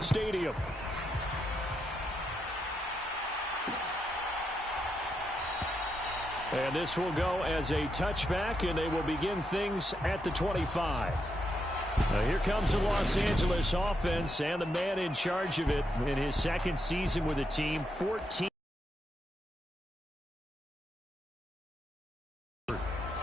SoFi Stadium. And this will go as a touchback, and they will begin things at the 25. Now here comes the Los Angeles offense, and the man in charge of it in his second season with the team, 14.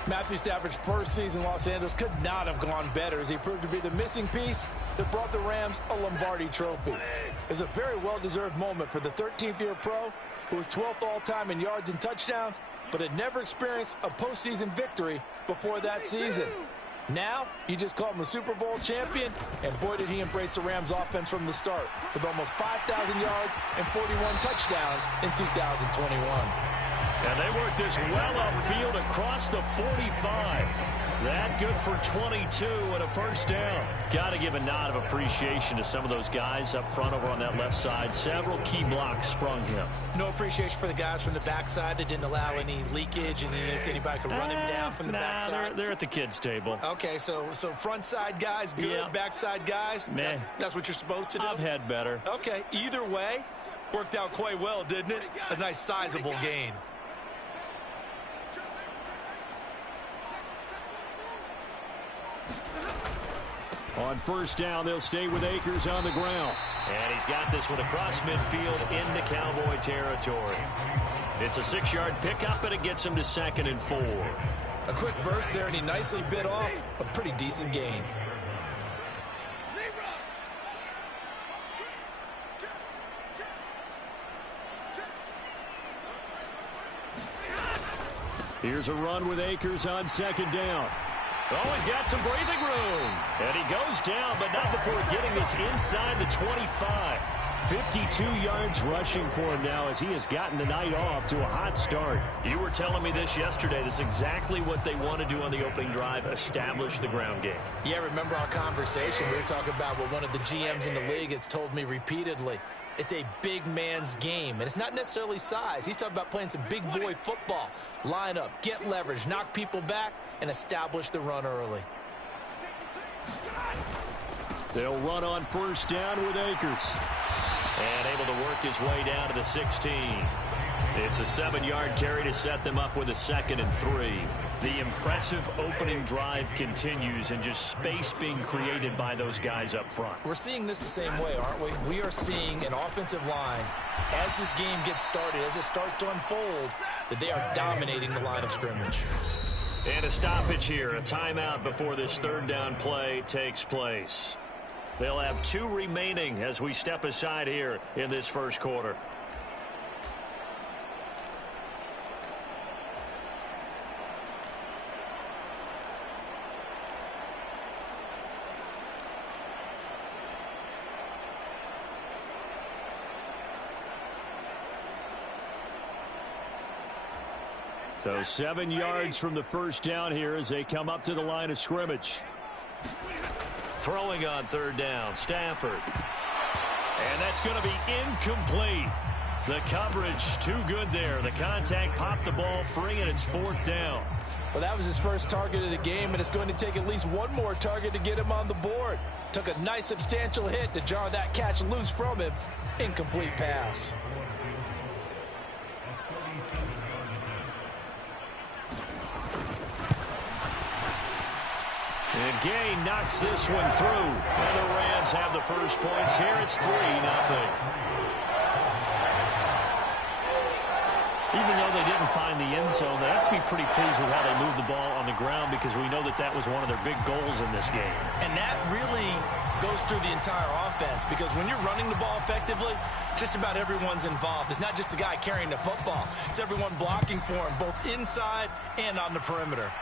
Matthew Stafford's first season in Los Angeles could not have gone better as he proved to be the missing piece that brought the Rams a Lombardi trophy. It was a very well-deserved moment for the 13th-year pro who was 12th all-time in yards and touchdowns, but had never experienced a postseason victory before that season. Now, you just call him a Super Bowl champion, and boy did he embrace the Rams offense from the start with almost 5,000 yards and 41 touchdowns in 2021. And they work this well upfield across the 45. That good for 22 and a first down. Got to give a nod of appreciation to some of those guys up front over on that left side. Several key blocks sprung him. No appreciation for the guys from the backside that didn't allow any leakage and anybody could run him down from the backside. They're at the kids' table. Okay, so front side guys good, yeah. Backside guys, that's what you're supposed to do? I've had better. Okay, either way, worked out quite well, didn't it? A nice sizable gain. On first down, they'll stay with Akers on the ground. And he's got this one across midfield into Cowboy territory. It's a 6-yard pickup, and it gets him to 2nd and 4. A quick burst there, and he nicely bit off a pretty decent gain. Here's a run with Akers on 2nd down. Oh, he's got some breathing room. And he goes down, but not before getting this inside the 25. 52 yards rushing for him now as he has gotten the night off to a hot start. You were telling me this yesterday. This is exactly what they want to do on the opening drive, establish the ground game. Yeah, remember our conversation. We were talking about what one of the GMs in the league has told me repeatedly. It's a big man's game, and it's not necessarily size. He's talking about playing some big boy football. Line up, get leverage, knock people back, and establish the run early. They'll run on first down with Akers. And able to work his way down to the 16. It's a 7-yard carry to set them up with a 2nd and 3. The impressive opening drive continues, and just space being created by those guys up front. We're seeing this the same way, aren't we? We are seeing an offensive line, as this game gets started, as it starts to unfold, that they are dominating the line of scrimmage. And a stoppage here, a timeout before this 3rd down play takes place. They'll have 2 remaining as we step aside here in this first quarter. So 7 yards from the first down here as they come up to the line of scrimmage. Throwing on 3rd down, Stafford. And that's going to be incomplete. The coverage too good there. The contact popped the ball free, and it's 4th down. Well, that was his first target of the game, and it's going to take at least one more target to get him on the board. Took a nice substantial hit to jar that catch loose from him. Incomplete pass. And Gay knocks this one through. And the Rams have the first points here. It's 3-0. Even though they didn't find the end zone, they have to be pretty pleased with how they moved the ball on the ground, because we know that that was one of their big goals in this game. And that really goes through the entire offense, because when you're running the ball effectively, just about everyone's involved. It's not just the guy carrying the football. It's everyone blocking for him, both inside and on the perimeter.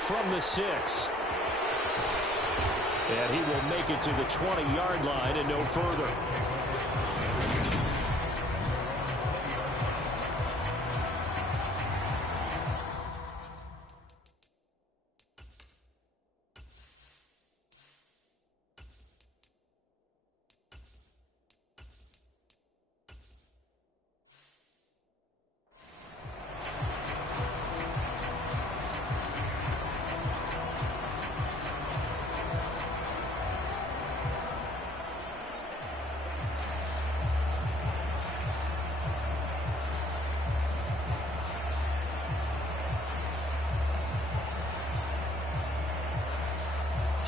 From the 6. And he will make it to the 20-yard line and no further.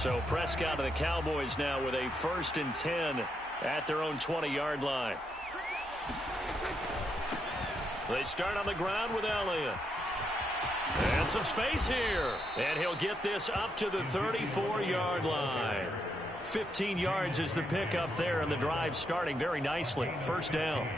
So Prescott and the Cowboys now with a 1st and 10 at their own 20-yard line. They start on the ground with Elliott. And some space here. And he'll get this up to the 34-yard line. 15 yards is the pickup there, and the drive starting very nicely. 1st down.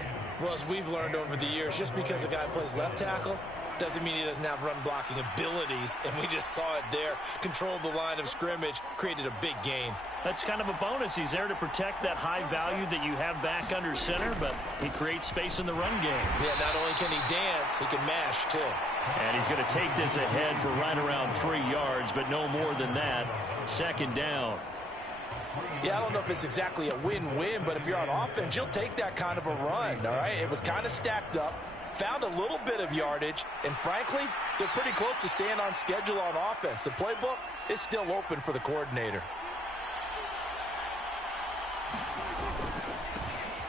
Well, as we've learned over the years, just because a guy plays left tackle doesn't mean he doesn't have run-blocking abilities, and we just saw it there. Controlled the line of scrimmage, created a big gain. That's kind of a bonus. He's there to protect that high value that you have back under center, but he creates space in the run game. Yeah, not only can he dance, he can mash, too. And he's going to take this ahead for right around 3 yards, but no more than that. 2nd down. Yeah, I don't know if it's exactly a win-win, but if you're on offense, you'll take that kind of a run, all right? It was kind of stacked up. Found a little bit of yardage, and frankly, they're pretty close to staying on schedule on offense. The playbook is still open for the coordinator.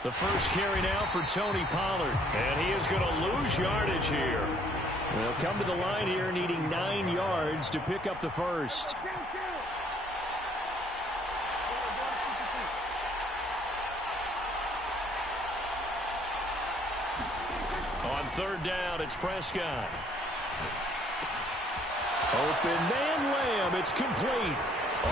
The first carry now for Tony Pollard, and he is going to lose yardage here. They'll come to the line here needing 9 yards to pick up the first. On 3rd down, it's Prescott. Open man Lamb. It's complete.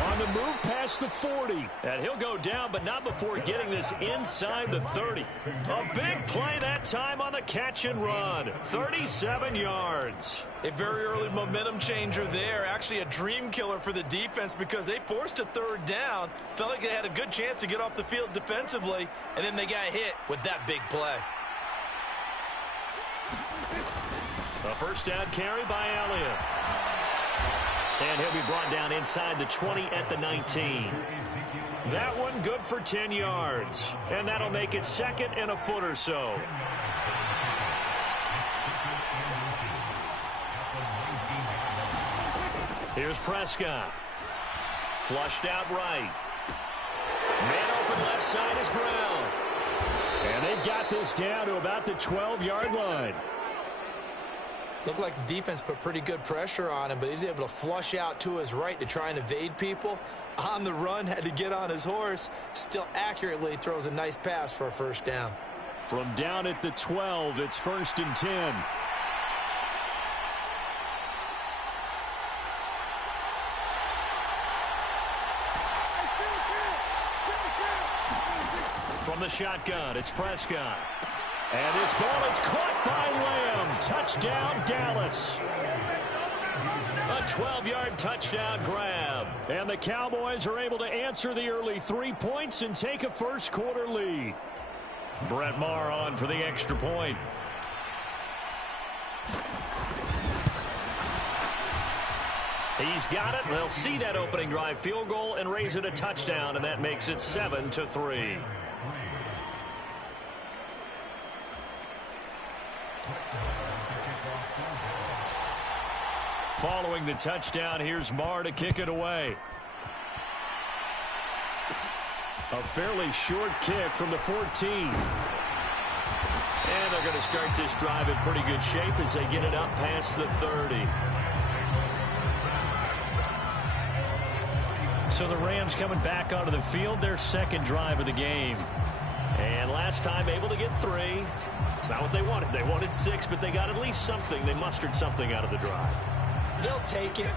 On the move past the 40. And he'll go down, but not before getting this inside the 30. A big play that time on the catch and run. 37 yards. A very early momentum changer there. Actually a dream killer for the defense because they forced a 3rd down. Felt like they had a good chance to get off the field defensively, and then they got hit with that big play. A 1st down carry by Elliott. And he'll be brought down inside the 20 at the 19. That one good for 10 yards. And that'll make it 2nd and a foot or so. Here's Prescott. Flushed out right. Man open left side is Brown. And they've got this down to about the 12-yard line. Looked like the defense put pretty good pressure on him, but he's able to flush out to his right to try and evade people. On the run, had to get on his horse. Still accurately throws a nice pass for a 1st down. From down at the 12, it's 1st and 10. From the shotgun, it's Prescott. And this ball is caught by Lamb. Touchdown, Dallas. A 12-yard touchdown grab. And the Cowboys are able to answer the early 3 points and take a 1st quarter lead. Brett Maher on for the extra point. He's got it. They'll see that opening drive field goal and raise it a touchdown, and that makes it 7-3. Following the touchdown, here's Maher to kick it away. A fairly short kick from the 14. And they're going to start this drive in pretty good shape as they get it up past the 30. So the Rams coming back onto the field, their 2nd drive of the game. And last time able to get 3. It's not what they wanted. They wanted 6, but they got at least something. They mustered something out of the drive. They'll take it.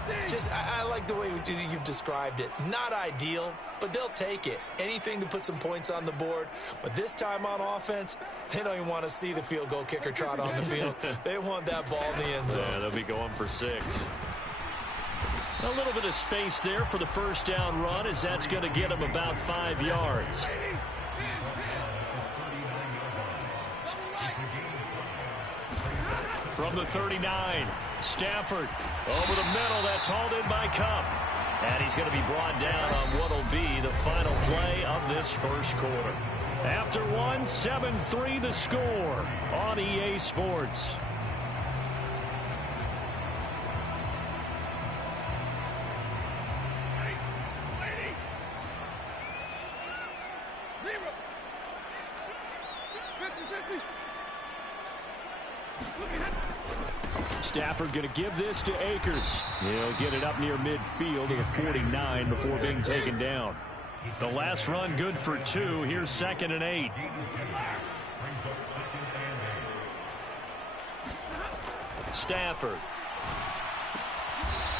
I like the way you've described it. Not ideal, but they'll take it. Anything to put some points on the board. But this time on offense, they don't even want to see the field goal kicker trot on the field. They want that ball in the end zone. Yeah, they'll be going for 6. A little bit of space there for the 1st down run, as that's going to get them about 5 yards. From the 39, Stafford over the middle. That's hauled in by Kupp. And he's going to be brought down on what will be the final play of this 1st quarter. After 1, 7-3 the score on EA Sports. Stafford going to give this to Akers. He'll get it up near midfield to the 49 before being taken down. The last run good for 2. Here's 2nd and 8. Stafford.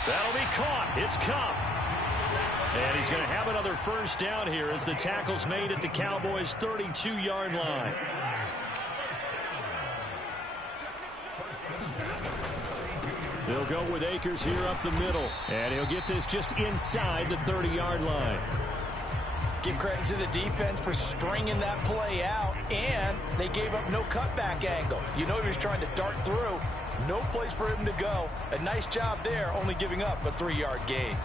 That'll be caught. It's Cup. And he's going to have another first down here as the tackle's made at the Cowboys' 32-yard line. He'll go with Akers here up the middle. And he'll get this just inside the 30-yard line. Give credit to the defense for stringing that play out, and they gave up no cutback angle. You know he was trying to dart through. No place for him to go. A nice job there, only giving up a 3-yard gain.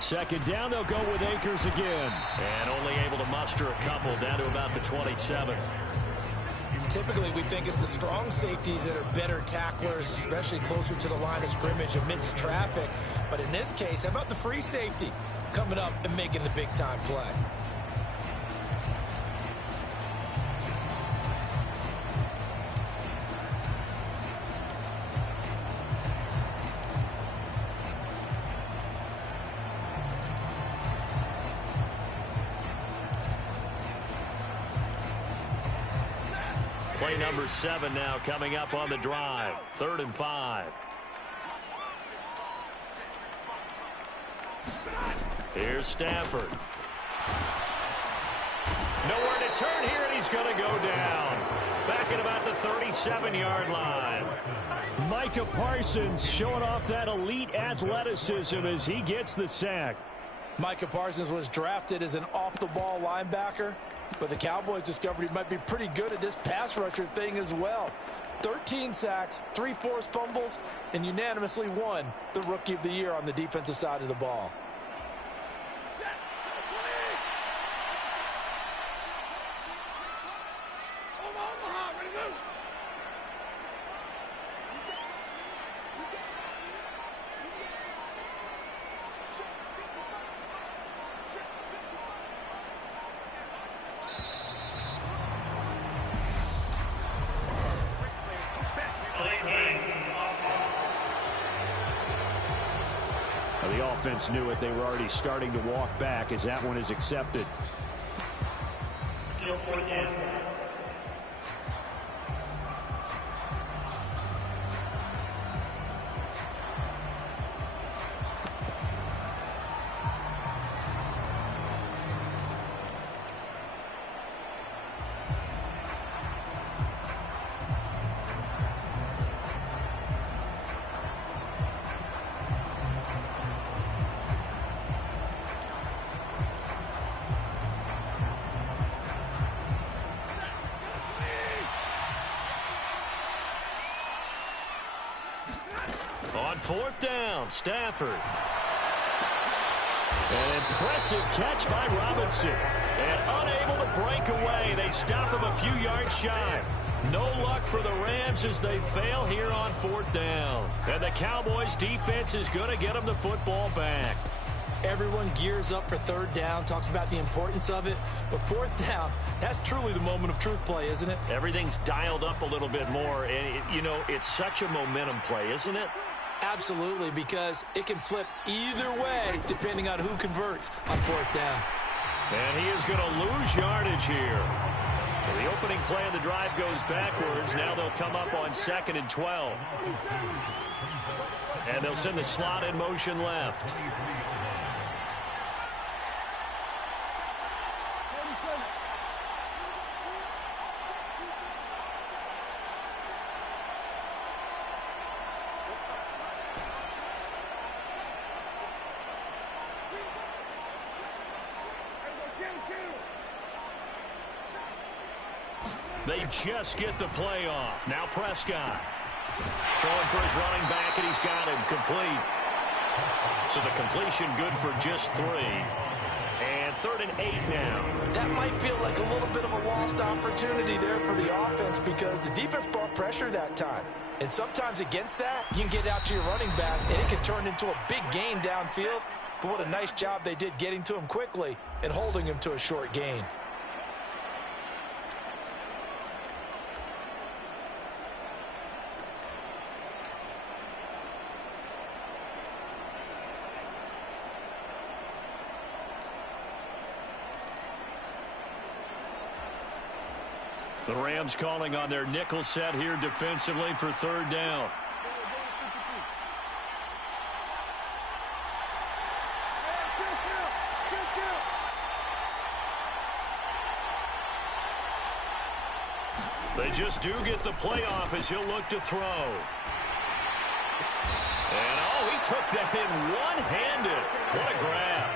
Second down, they'll go with Akers again. And only able to muster a couple down to about the 27. Typically, we think it's the strong safeties that are better tacklers, especially closer to the line of scrimmage amidst traffic. But in this case, how about the free safety coming up and making the big-time play? Play number 7 now coming up on the drive. 3rd and 5. Here's Stafford. Nowhere to turn here, and he's going to go down. Back at about the 37-yard line. Micah Parsons showing off that elite athleticism as he gets the sack. Micah Parsons was drafted as an off-the-ball linebacker, but the Cowboys discovered he might be pretty good at this pass rusher thing as well. 13 sacks, 3 forced fumbles, and unanimously won the Rookie of the Year on the defensive side of the ball. The offense knew it. They were already starting to walk back as that one is accepted. Still 4th down. On 4th down, Stafford. An impressive catch by Robinson. And unable to break away. They stop him a few yards shy. No luck for the Rams as they fail here on 4th down. And the Cowboys defense is going to get them the football back. Everyone gears up for 3rd down, talks about the importance of it. But 4th down, that's truly the moment of truth play, isn't it? Everything's dialed up a little bit more. And, you know, it's such a momentum play, isn't it? Absolutely, because it can flip either way depending on who converts on 4th down. And he is going to lose yardage here. So the opening play of the drive goes backwards. Now they'll come up on 2nd and 12. And they'll send the slot in motion left. They just get the play off. Now Prescott. Throwing for his running back, and he's got him complete. So the completion good for just 3. And 3rd and 8 now. That might feel like a little bit of a lost opportunity there for the offense because the defense brought pressure that time. And sometimes against that, you can get out to your running back, and it can turn into a big gain downfield. But what a nice job they did getting to him quickly and holding him to a short gain. The Rams calling on their nickel set here defensively for 3rd down. They just do get the playoff as he'll look to throw. And, oh, he took that in one-handed. What a grab.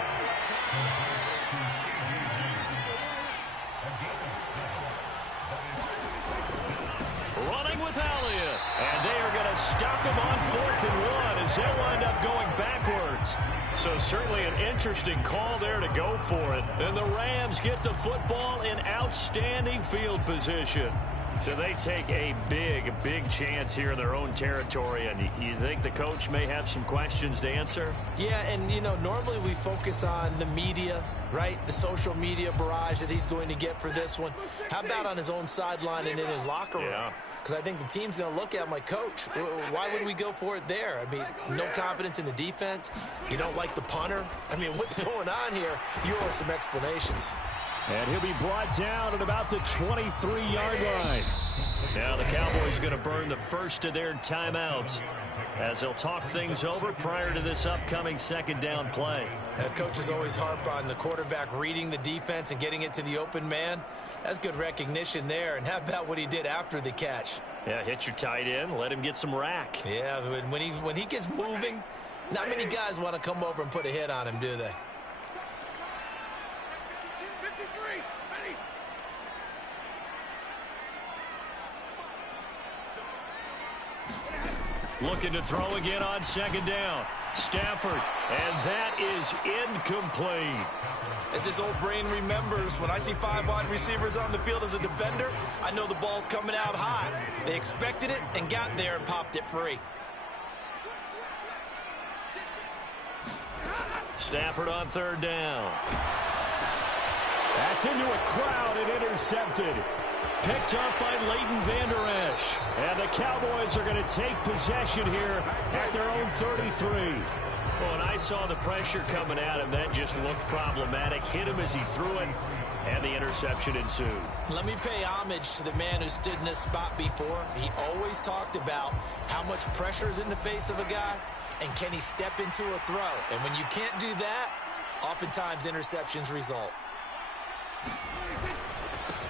Running with Elliott. And they are going to stop him on 4th and 1 as they'll wind up going backwards. So certainly an interesting call there to go for it. And the Rams get the football in outstanding field position. So they take a big chance here in their own territory. And you think the coach may have some questions to answer? Yeah, and, you know, normally we focus on the media, right? The social media barrage that he's going to get for this one. How about on his own sideline and in his locker room? Yeah. Because I think the team's going to look at him like, Coach, why would we go for it there? I mean, no confidence in the defense. You don't like the punter. I mean, what's going on here? You owe us some explanations. And he'll be brought down at about the 23-yard line. Now the Cowboys going to burn the first of their timeouts as they'll talk things over prior to this upcoming 2nd down play. Coaches always harp on the quarterback reading the defense and getting it to the open man. That's good recognition there. And how about what he did after the catch? Yeah, hit your tight end, let him get some rack. Yeah, when he gets moving, not many guys want to come over and put a hit on him, do they? Looking to throw again on 2nd down. Stafford, and that is incomplete. As his old brain remembers, when I see 5 wide receivers on the field as a defender, I know the ball's coming out high. They expected it and got there and popped it free. Stafford on 3rd down. That's into a crowd and intercepted. Picked up by Leighton Vander Esch. And the Cowboys are going to take possession here at their own 33. Well, when I saw the pressure coming at him, that just looked problematic. Hit him as he threw it, and the interception ensued. Let me pay homage to the man who stood in this spot before. He always talked about how much pressure is in the face of a guy, and can he step into a throw. And when you can't do that, oftentimes interceptions result.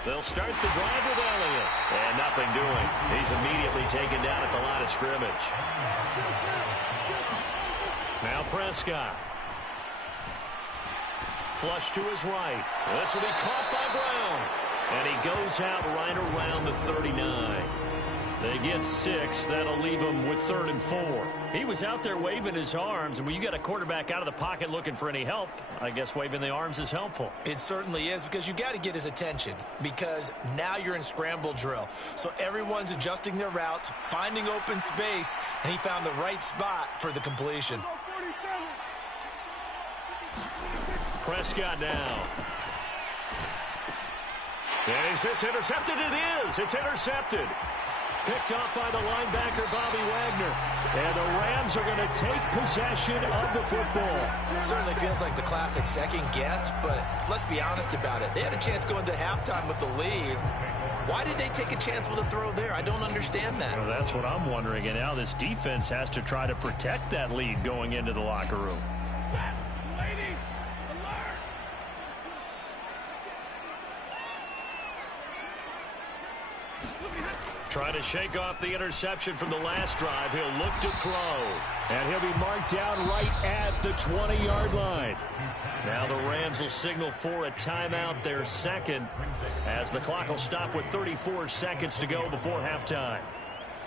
They'll start the drive with Elliott. And nothing doing. He's immediately taken down at the line of scrimmage. Now Prescott. Flush to his right. This will be caught by Brown. And he goes out right around the 39. They get 6. That'll leave him with 3rd and 4. He was out there waving his arms, and when you get a quarterback out of the pocket looking for any help, I guess waving the arms is helpful. It certainly is, because you got to get his attention, because now you're in scramble drill. So everyone's adjusting their routes, finding open space, and he found the right spot for the completion. Prescott now. And is this intercepted? It is. It's intercepted. Picked off by the linebacker, Bobby Wagner. And the Rams are going to take possession of the football. Certainly feels like the classic second guess, but let's be honest about it. They had a chance going to halftime with the lead. Why did they take a chance with a throw there? I don't understand that. Well, that's what I'm wondering. And now this defense has to try to protect that lead going into the locker room. Trying to shake off the interception from the last drive. He'll look to throw. And he'll be marked down right at the 20-yard line. Now the Rams will signal for a timeout, their 2nd, as the clock will stop with 34 seconds to go before halftime.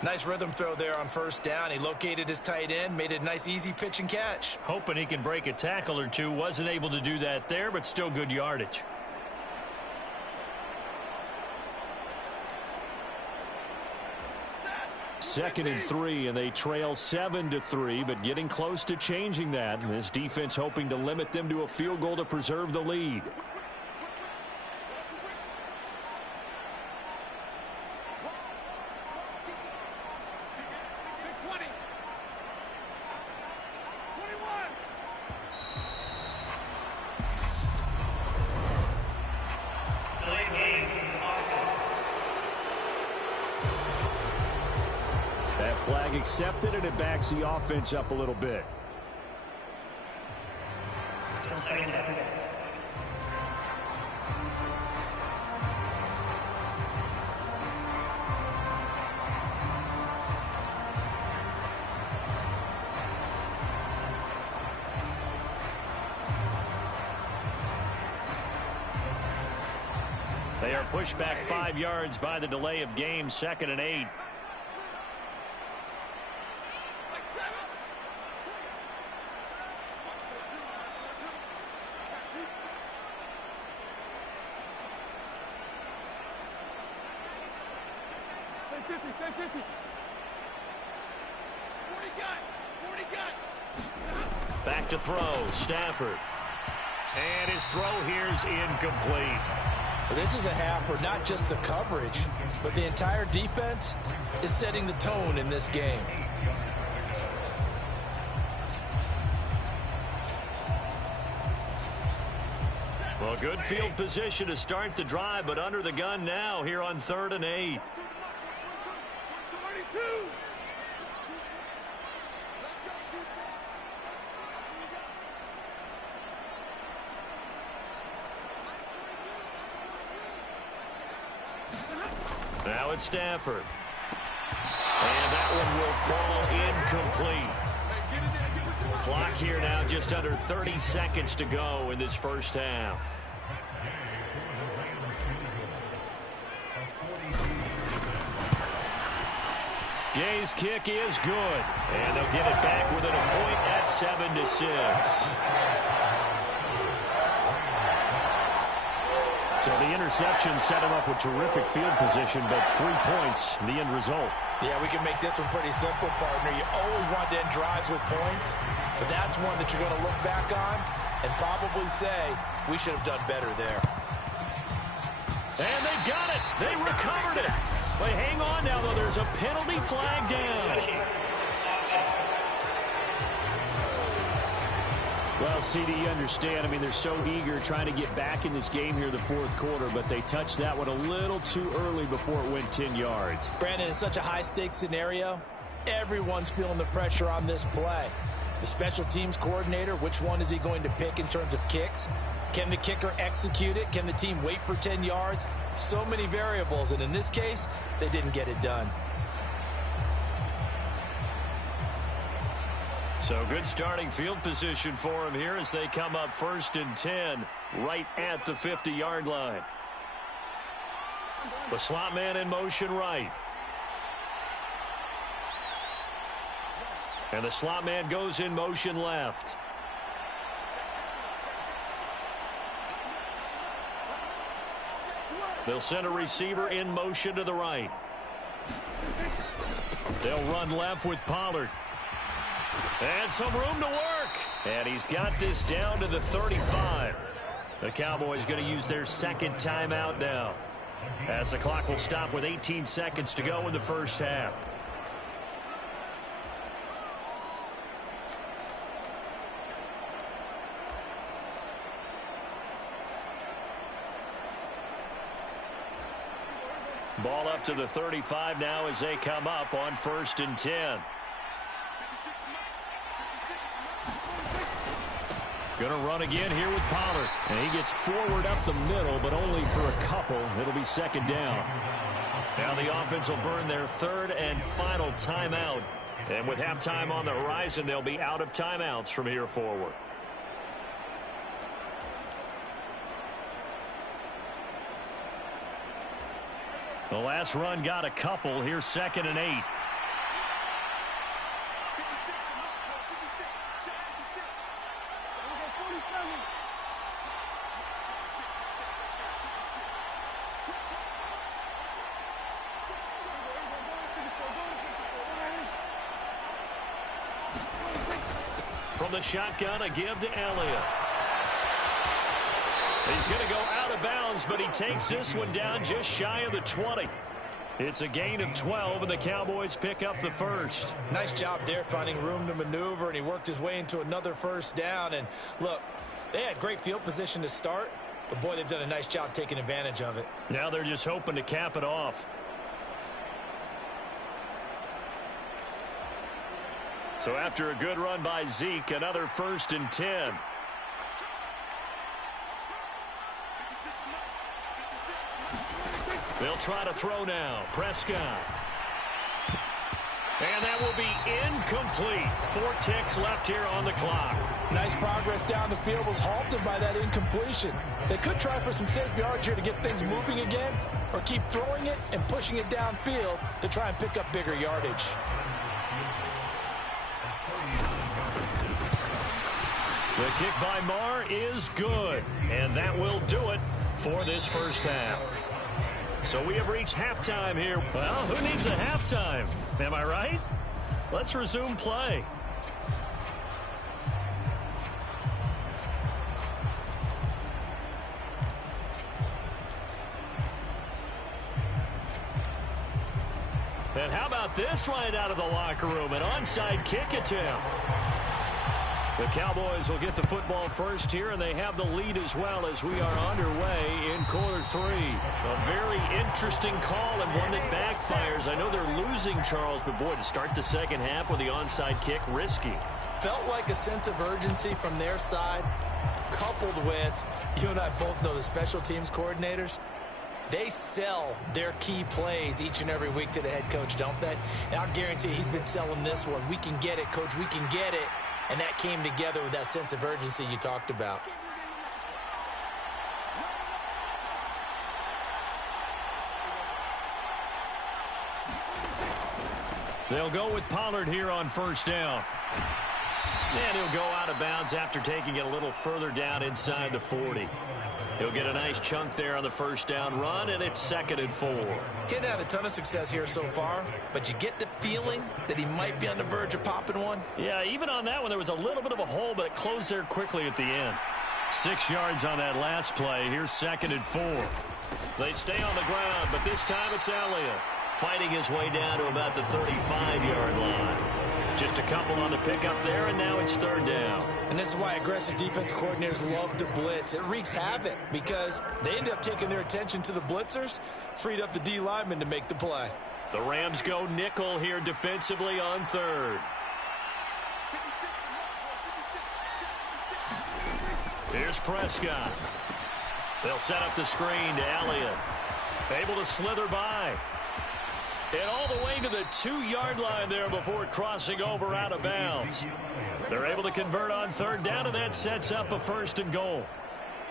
Nice rhythm throw there on first down. He located his tight end, made it a nice easy pitch and catch. Hoping he can break a tackle or two. Wasn't able to do that there, but still good yardage. Second and 3, and they trail 7-3, but getting close to changing that. And this defense hoping to limit them to a field goal to preserve the lead. Flag accepted, and it backs the offense up a little bit. They are pushed back 5 yards by the delay of game, 2nd and 8. Back to throw, Stafford. And his throw here is incomplete. This is a half where not just the coverage, but the entire defense is setting the tone in this game. Well, good field position to start the drive, but under the gun now here on 3rd and 8. Now it's Stafford. And that one will fall incomplete. Clock here now, just under 30 seconds to go in this first half. Gay's kick is good. And they'll get it back within a point at 7-6. So the interception set him up with terrific field position, but 3 points, the end result. Yeah, we can make this one pretty simple, partner. You always want to end drives with points, but that's one that you're going to look back on and probably say, we should have done better there. And they've got it. They recovered it. But hang on now, though. There's a penalty flag down. Well, CD, you understand. I mean, they're so eager trying to get back in this game here in the 4th quarter, but they touched that one a little too early before it went 10 yards. Brandon, in such a high-stakes scenario, everyone's feeling the pressure on this play. The special teams coordinator, which one is he going to pick in terms of kicks? Can the kicker execute it? Can the team wait for 10 yards? So many variables, and in this case, they didn't get it done. So good starting field position for him here as they come up 1st and 10 right at the 50-yard line. The slot man in motion right. And the slot man goes in motion left. They'll send a receiver in motion to the right. They'll run left with Pollard. And some room to work. And he's got this down to the 35. The Cowboys going to use their 2nd timeout now, as the clock will stop with 18 seconds to go in the first half. Ball up to the 35 now as they come up on 1st and 10. Going to run again here with Pollard. And he gets forward up the middle, but only for a couple. It'll be 2nd down. Now the offense will burn their 3rd and final timeout. And with halftime on the horizon, they'll be out of timeouts from here forward. The last run got a couple. Here's 2nd and 8. From the shotgun, a give to Elliott. He's going to go out of bounds, but he takes this one down just shy of the 20. It's a gain of 12, and the Cowboys pick up the first. Nice job there finding room to maneuver, and he worked his way into another first down. And look, they had great field position to start, but boy, they've done a nice job taking advantage of it. Now they're just hoping to cap it off. So after a good run by Zeke, another 1st and 10. They'll try to throw now. Prescott. And that will be incomplete. 4 ticks left here on the clock. Nice progress down the field was halted by that incompletion. They could try for some safe yards here to get things moving again, or keep throwing it and pushing it downfield to try and pick up bigger yardage. The kick by Marr is good, and that will do it for this first half. So we have reached halftime here. Well, who needs a halftime? Am I right? Let's resume play. And how about this right out of the locker room? An onside kick attempt. The Cowboys will get the football first here, and they have the lead as well as we are underway in quarter 3. A very interesting call and one that backfires. I know they're losing, Charles, but boy, to start the second half with the onside kick, risky. Felt like a sense of urgency from their side, coupled with, you and I both know the special teams coordinators, they sell their key plays each and every week to the head coach, don't they? And I'll guarantee he's been selling this one. We can get it, coach, we can get it. And that came together with that sense of urgency you talked about. They'll go with Pollard here on first down. And he'll go out of bounds after taking it a little further down inside the 40. He'll get a nice chunk there on the first down run, and it's 2nd and 4. Getting had a ton of success here so far, but you get the feeling that he might be on the verge of popping one. Yeah, even on that one, there was a little bit of a hole, but it closed there quickly at the end. 6 yards on that last play. Here's 2nd and 4. They stay on the ground, but this time it's Elliott, fighting his way down to about the 35-yard line. Just a couple on the pickup there, and now it's 3rd down. And this is why aggressive defensive coordinators love to blitz. It wreaks havoc because they end up taking their attention to the blitzers, freed up the D lineman to make the play. The Rams go nickel here defensively on 3rd. Here's Prescott. They'll set up the screen to Elliott. Able to slither by. And all the way to the 2-yard line there before crossing over out of bounds. They're able to convert on 3rd down, and that sets up a 1st and goal.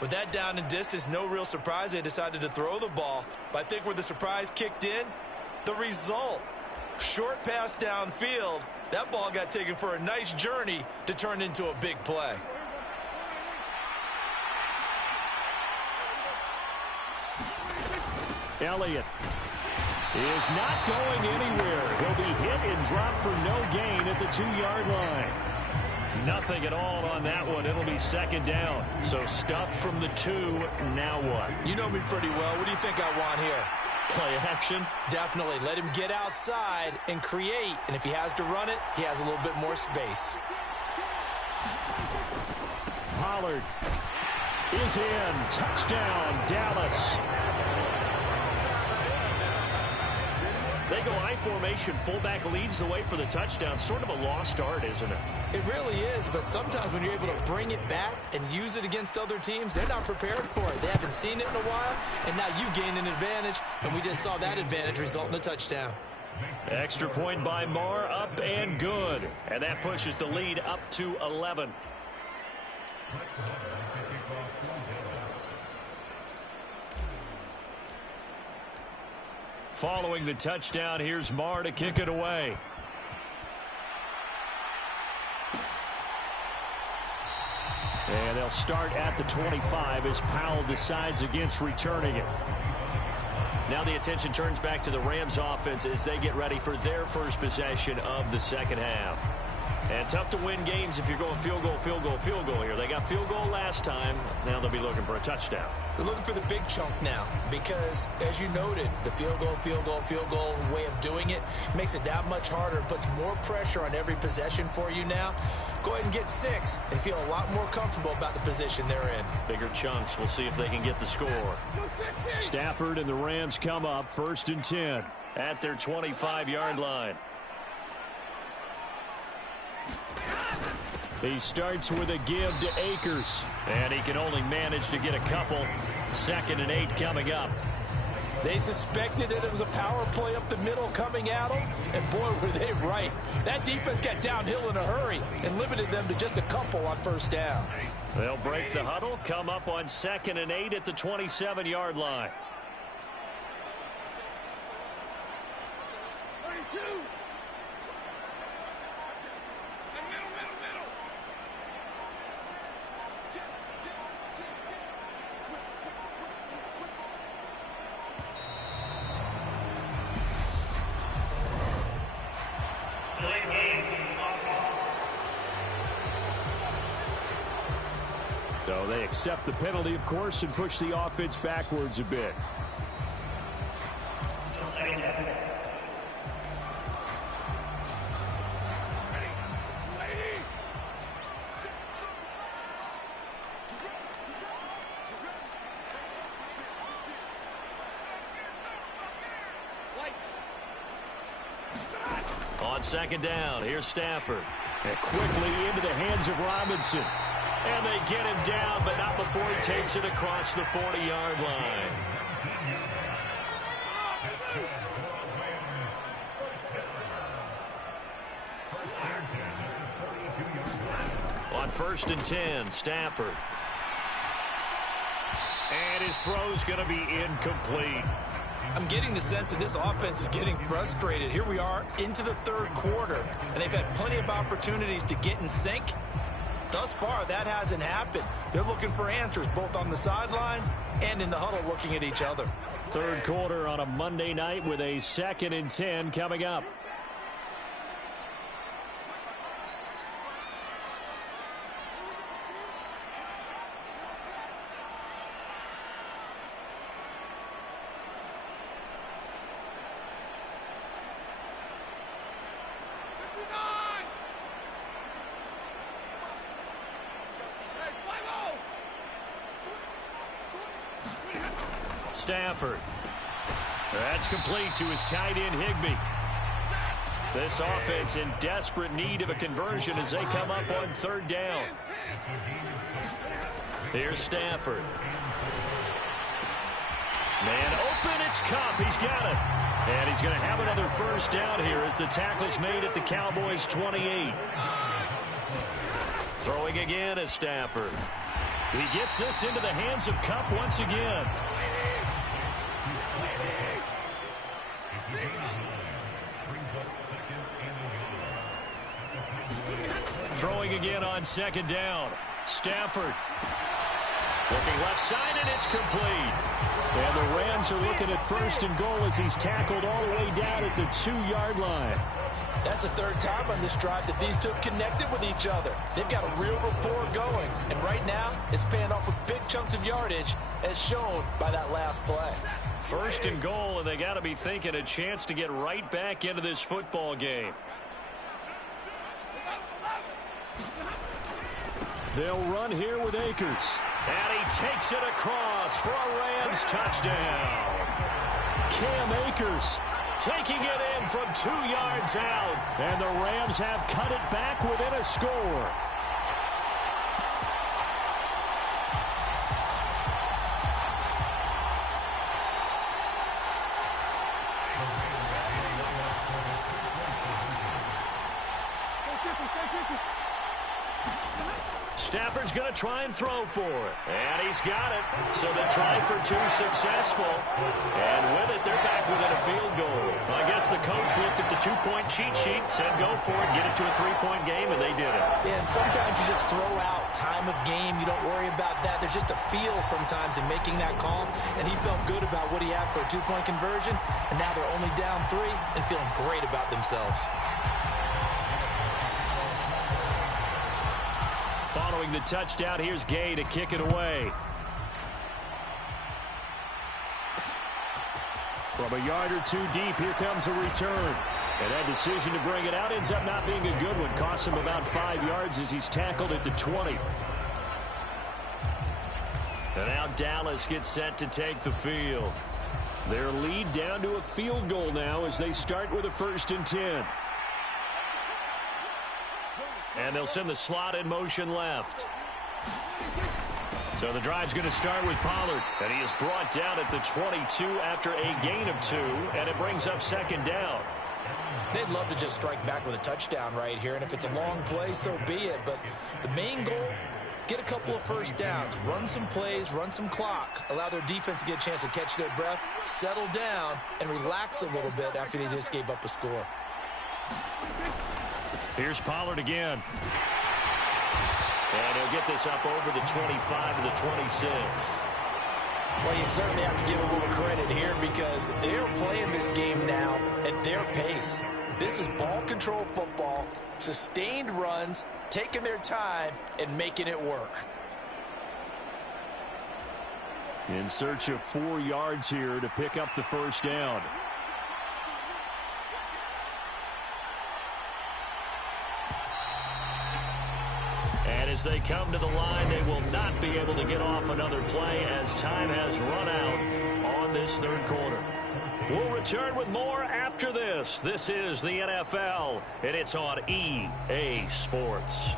With that down and distance, no real surprise they decided to throw the ball. But I think where the surprise kicked in, the result. Short pass downfield. That ball got taken for a nice journey to turn into a big play. Elliott is not going anywhere. He'll be hit and dropped for no gain at the 2-yard line. Nothing at all on that one. It'll be 2nd down. So stuffed from the 2. Now what? You know me pretty well. What do you think I want here? Play action? Definitely. Let him get outside and create. And if he has to run it, he has a little bit more space. Pollard is in. Touchdown, Dallas. They go I formation. Fullback leads the way for the touchdown. Sort of a lost art, isn't it? It really is, but sometimes when you're able to bring it back and use it against other teams, they're not prepared for it. They haven't seen it in a while, and now you gain an advantage, and we just saw that advantage result in a touchdown. Extra point by Marr, up and good. And that pushes the lead up to 11. Following the touchdown, here's Marr to kick it away. And they'll start at the 25 as Powell decides against returning it. Now the attention turns back to the Rams offense as they get ready for their first possession of the second half. And tough to win games if you're going field goal, field goal, field goal here. They got field goal last time. Now they'll be looking for a touchdown. They're looking for the big chunk now because, as you noted, the field goal, field goal, field goal way of doing it makes it that much harder and puts more pressure on every possession for you now. Go ahead and get 6 and feel a lot more comfortable about the position they're in. Bigger chunks. We'll see if they can get the score. Stafford and the Rams come up 1st and 10 at their 25-yard line. He starts with a give to Akers, and he can only manage to get a couple. 2nd and 8 coming up. They suspected that it was a power play up the middle coming at them, and boy, were they right. That defense got downhill in a hurry and limited them to just a couple on 1st down. They'll break the huddle, come up on 2nd and 8 at the 27-yard line. So they accept the penalty, of course, and push the offense backwards a bit. On 2nd down, here's Stafford. And quickly into the hands of Robinson. And they get him down, but not before he takes it across the 40-yard line. On 1st and 10, Stafford. And his throw's going to be incomplete. I'm getting the sense that this offense is getting frustrated. Here we are into the 3rd quarter, and they've had plenty of opportunities to get in sync. Thus far, that hasn't happened. They're looking for answers both on the sidelines and in the huddle looking at each other. 3rd quarter on a Monday night with a 2nd and 10 coming up. Stafford. That's complete to his tight end, Higbee. This offense in desperate need of a conversion as they come up on 3rd down. Here's Stafford. Man open, it's Cup. He's got it. And he's going to have another 1st down here as the tackle's made at the Cowboys' 28. Throwing again is Stafford. He gets this into the hands of Cup once again. Throwing again on 2nd down. Stafford. Looking left side, and it's complete. And the Rams are looking at 1st and goal as he's tackled all the way down at the 2-yard line. That's the 3rd time on this drive that these two connected with each other. They've got a real rapport going. And right now, it's paying off with big chunks of yardage, as shown by that last play. 1st and goal, and they got to be thinking a chance to get right back into this football game. They'll run here with Akers. And he takes it across for a Rams touchdown. Cam Akers taking it in from 2 yards out. And the Rams have cut it back within a score. Stafford's going to try and throw for it. And he's got it. So they try for 2 successful. And with it, they're back within a field goal. I guess the coach looked at the 2-point cheat sheet, said go for it, get it to a 3-point game, and they did it. Yeah, and sometimes you just throw out time of game. You don't worry about that. There's just a feel sometimes in making that call. And he felt good about what he had for a 2-point conversion. And now they're only down 3 and feeling great about themselves. Following the touchdown, here's Gay to kick it away. From a yard or two deep, here comes a return. And that decision to bring it out ends up not being a good one. Costs him about 5 yards as he's tackled at the 20. And now Dallas gets set to take the field. Their lead down to a field goal now as they start with a 1st and 10. And they'll send the slot in motion left. So the drive's going to start with Pollard. And he is brought down at the 22 after a gain of 2. And it brings up 2nd down. They'd love to just strike back with a touchdown right here. And if it's a long play, so be it. But the main goal, get a couple of 1st downs. Run some plays, run some clock. Allow their defense to get a chance to catch their breath, settle down, and relax a little bit after they just gave up a score. Here's Pollard again. And he'll get this up over the 25 to the 26. Well, you certainly have to give a little credit here because they're playing this game now at their pace. This is ball control football, sustained runs, taking their time, and making it work. In search of 4 yards here to pick up the 1st down. And as they come to the line, they will not be able to get off another play as time has run out on this 3rd quarter. We'll return with more after this. This is the NFL, and it's on EA Sports.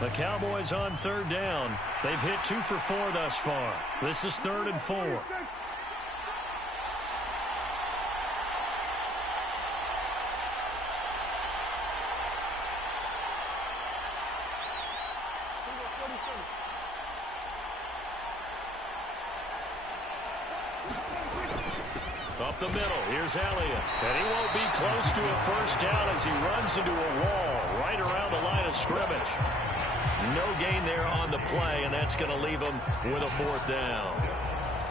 The Cowboys on 3rd down. They've hit 2 for 4 thus far. This is 3rd and 4. Up the middle, here's Elliott. And he won't be close to a 1st down as he runs into a wall right around the line of scrimmage. No gain there on the play, and that's going to leave him with a 4th down.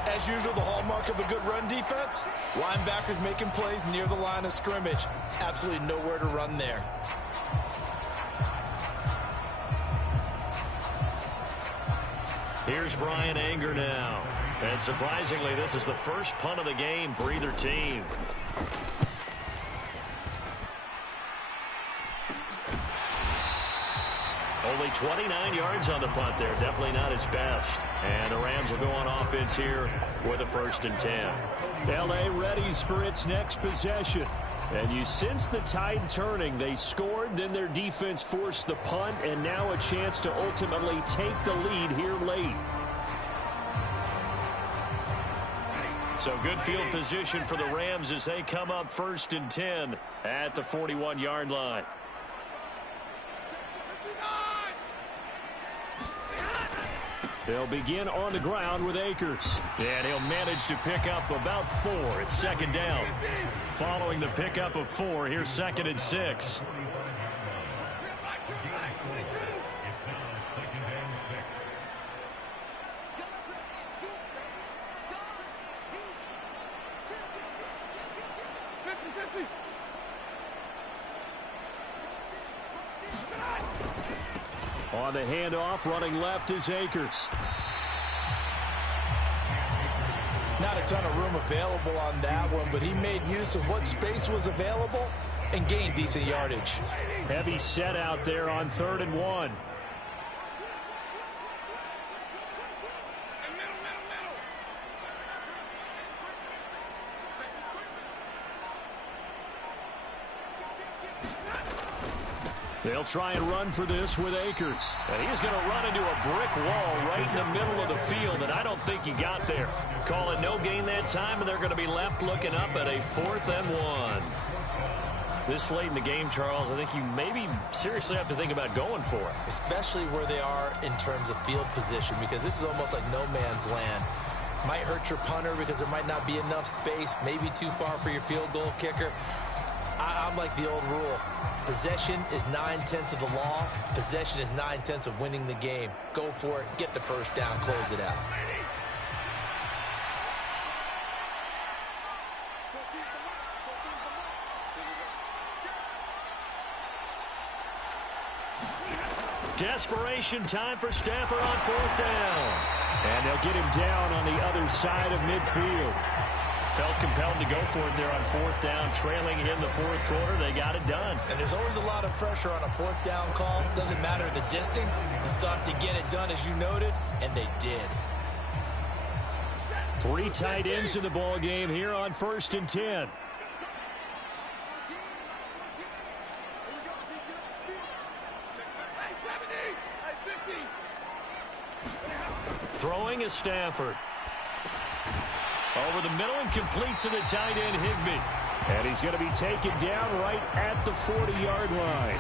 As usual, the hallmark of a good run defense, linebackers making plays near the line of scrimmage. Absolutely nowhere to run there. Here's Brian Anger now. And surprisingly, this is the first punt of the game for either team. Only 29 yards on the punt there. Definitely not his best. And the Rams will go on offense here with a 1st and 10. L.A. readies for its next possession. And you sense the tide turning. They scored, then their defense forced the punt, and now a chance to ultimately take the lead here late. So good field position for the Rams as they come up 1st and 10 at the 41-yard line. They'll begin on the ground with Akers. And he'll manage to pick up about 4. It's 2nd down. Following the pickup of 4, here's 2nd and 6. On the handoff, running left is Akers. Not a ton of room available on that one, but he made use of what space was available and gained decent yardage. Heavy set out there on 3rd and 1. They'll try and run for this with Akers. And he's going to run into a brick wall right in the middle of the field, and I don't think he got there. Call it no gain that time, and they're going to be left looking up at a 4th and 1. This late in the game, Charles, I think you maybe seriously have to think about going for it. Especially where they are in terms of field position, because this is almost like no man's land. Might hurt your punter because there might not be enough space, maybe too far for your field goal kicker. I'm like the old rule. Possession is 9/10 of the law. Possession is 9/10 of winning the game. Go for it. Get the 1st down. Close it out. Desperation time for Stafford on 4th down. And they'll get him down on the other side of midfield. Felt compelled to go for it there on 4th down, trailing in the 4th quarter. They got it done. And there's always a lot of pressure on a 4th down call. Doesn't matter the distance. You still have to get it done, as you noted, and they did. 3 tight ends in the ball game here on 1st and 10. Throwing is Stafford. Over the middle and complete to the tight end, Higbee. And he's going to be taken down right at the 40-yard line.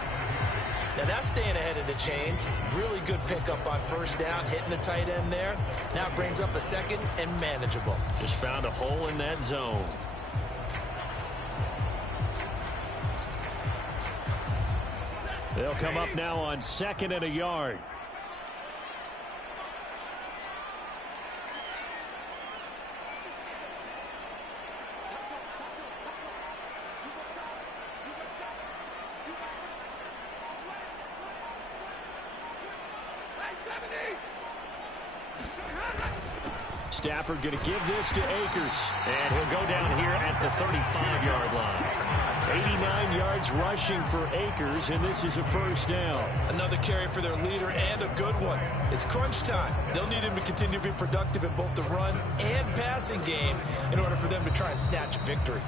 Now that's staying ahead of the chains. Really good pickup on 1st down, hitting the tight end there. Now brings up a 2nd and manageable. Just found a hole in that zone. They'll come up now on 2nd and a yard. Stafford going to give this to Akers. And he'll go down here at the 35-yard line. 89 yards rushing for Akers, and this is a 1st down. Another carry for their leader, and a good one. It's crunch time. They'll need him to continue to be productive in both the run and passing game in order for them to try and snatch a victory.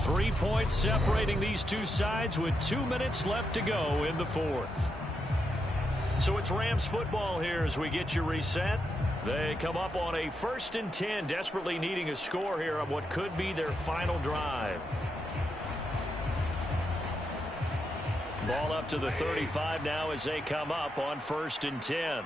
3 points separating these two sides with 2 minutes left to go in the 4th. So it's Rams football here as we get you reset. They come up on a 1st and 10, desperately needing a score here on what could be their final drive. Ball up to the 35 now as they come up on 1st and 10.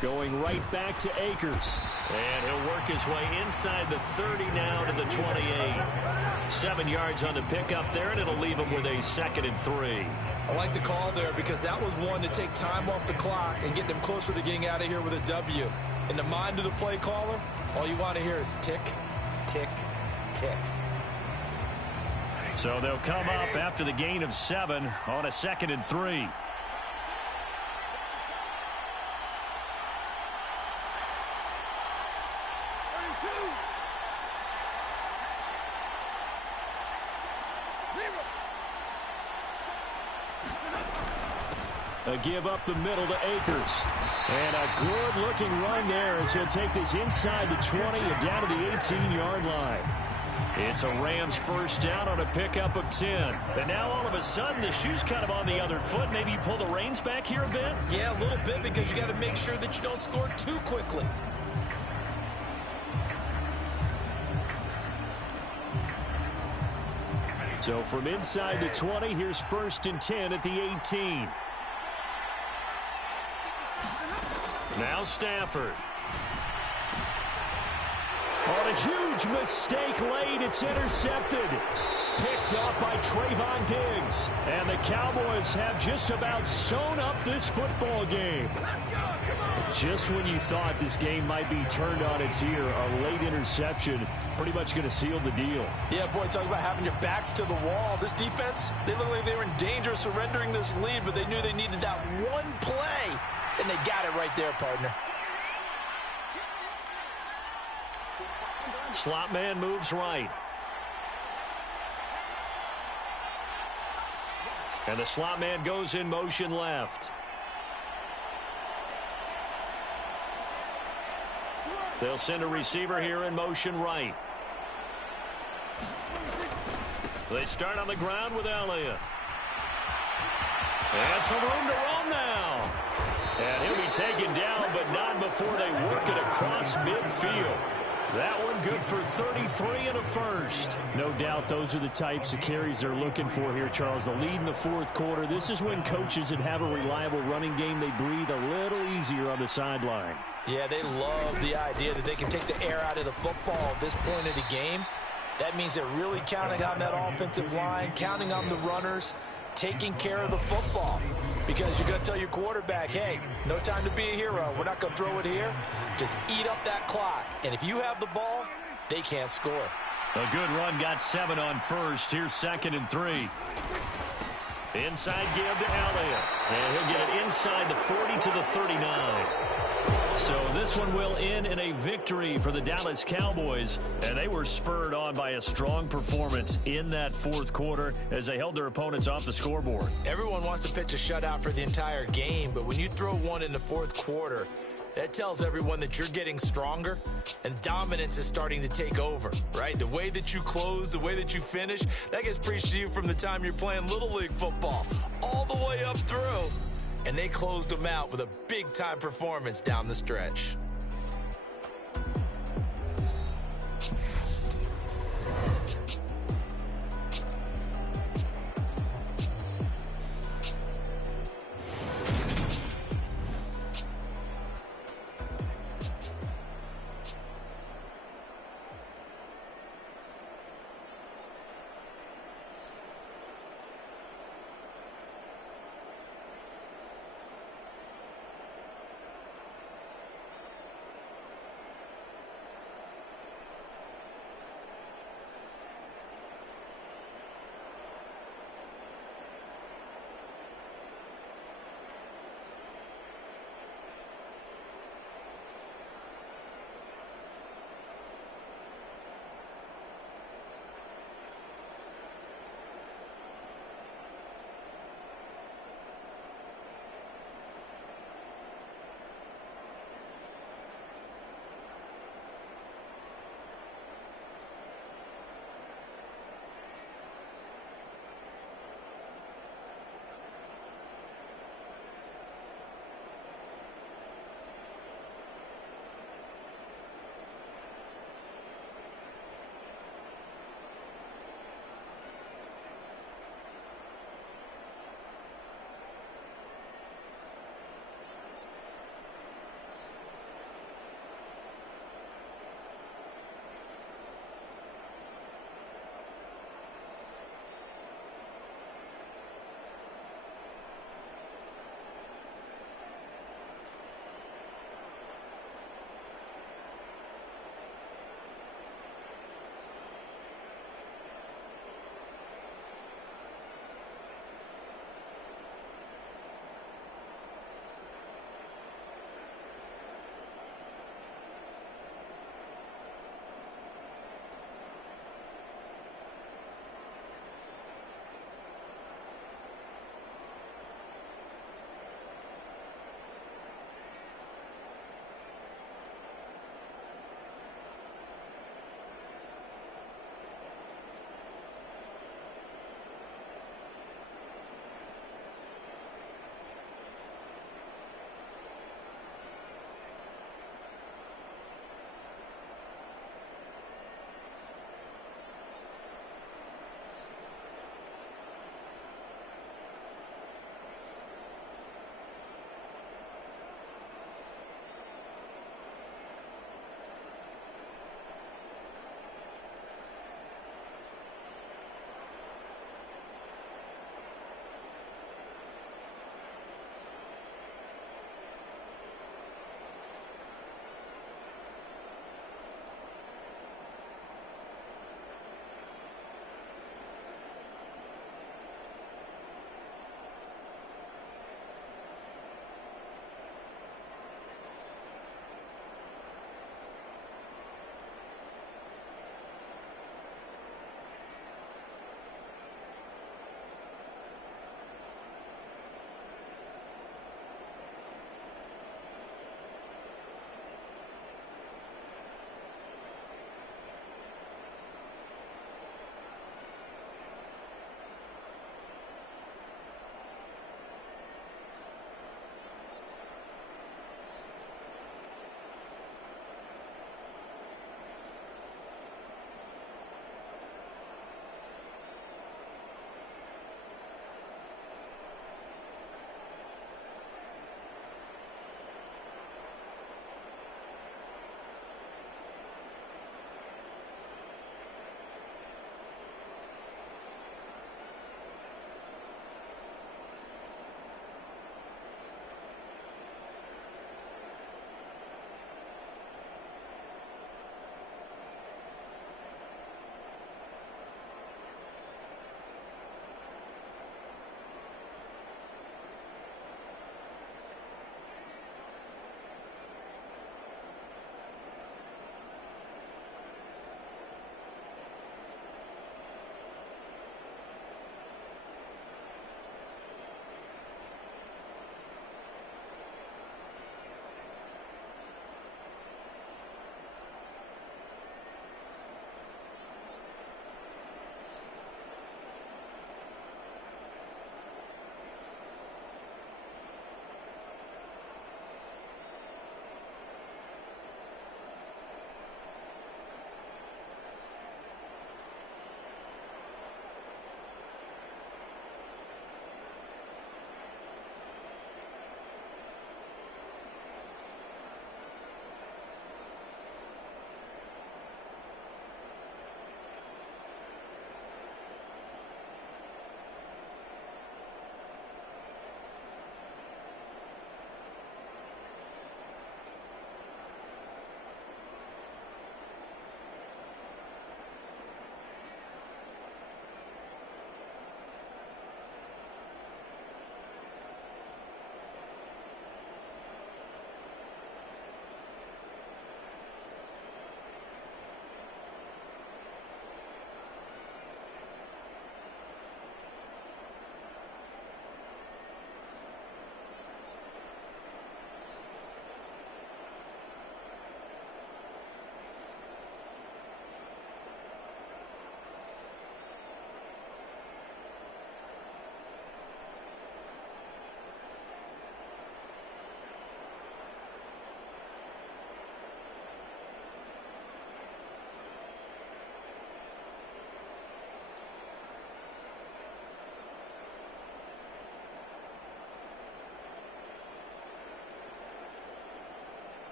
Going right back to Akers. And he'll work his way inside the 30 now to the 28. 7 yards on the pickup there, and it'll leave him with a 2nd and 3. I like the call there because that was one to take time off the clock and get them closer to getting out of here with a W. In the mind of the play caller, all you want to hear is tick, tick, tick. So they'll come up after the gain of 7 on a 2nd and 3. A give up the middle to Akers. And a good-looking run there as he'll take this inside the 20 and down to the 18-yard line. It's a Rams 1st down on a pickup of 10. And now all of a sudden the shoe's kind of on the other foot. Maybe you pull the reins back here a bit? Yeah, a little bit because you got to make sure that you don't score too quickly. So from inside the 20, here's 1st and 10 at the 18. Now Stafford. On a huge mistake late, it's intercepted. Picked up by Trayvon Diggs. And the Cowboys have just about sewn up this football game. Just when you thought this game might be turned on its ear, a late interception pretty much going to seal the deal. Yeah, boy, talking about having your backs to the wall. This defense, they look like they were in danger of surrendering this lead, but they knew they needed that one play. And they got it right there, partner. Slot man moves right. And the slot man goes in motion left. They'll send a receiver here in motion right. They start on the ground with Elliott. And some room to roam now. And he'll be taken down, but not before they work it across midfield. That one good for 33 and a 1st. No doubt those are the types of carries they're looking for here, Charles. The lead in the 4th quarter. This is when coaches that have a reliable running game, they breathe a little easier on the sideline. Yeah, they love the idea that they can take the air out of the football at this point of the game. That means they're really counting on that offensive line, counting on the runners, taking care of the football. because you're going to tell your quarterback, hey, no time to be a hero. We're not going to throw it here. Just eat up that clock. And if you have the ball, they can't score. A good run, got 7 on first. Here's 2nd and 3. Inside give to Elliott. And he'll get it inside the 40 to the 39. So this one will end in a victory for the Dallas Cowboys. And they were spurred on by a strong performance in that fourth quarter as they held their opponents off the scoreboard. Everyone wants to pitch a shutout for the entire game, but when you throw one in the fourth quarter, that tells everyone that you're getting stronger and dominance is starting to take over, right? The way that you close, the way that you finish, that gets preached to you from the time you're playing Little League football all the way up through. And they closed them out with a big-time performance down the stretch.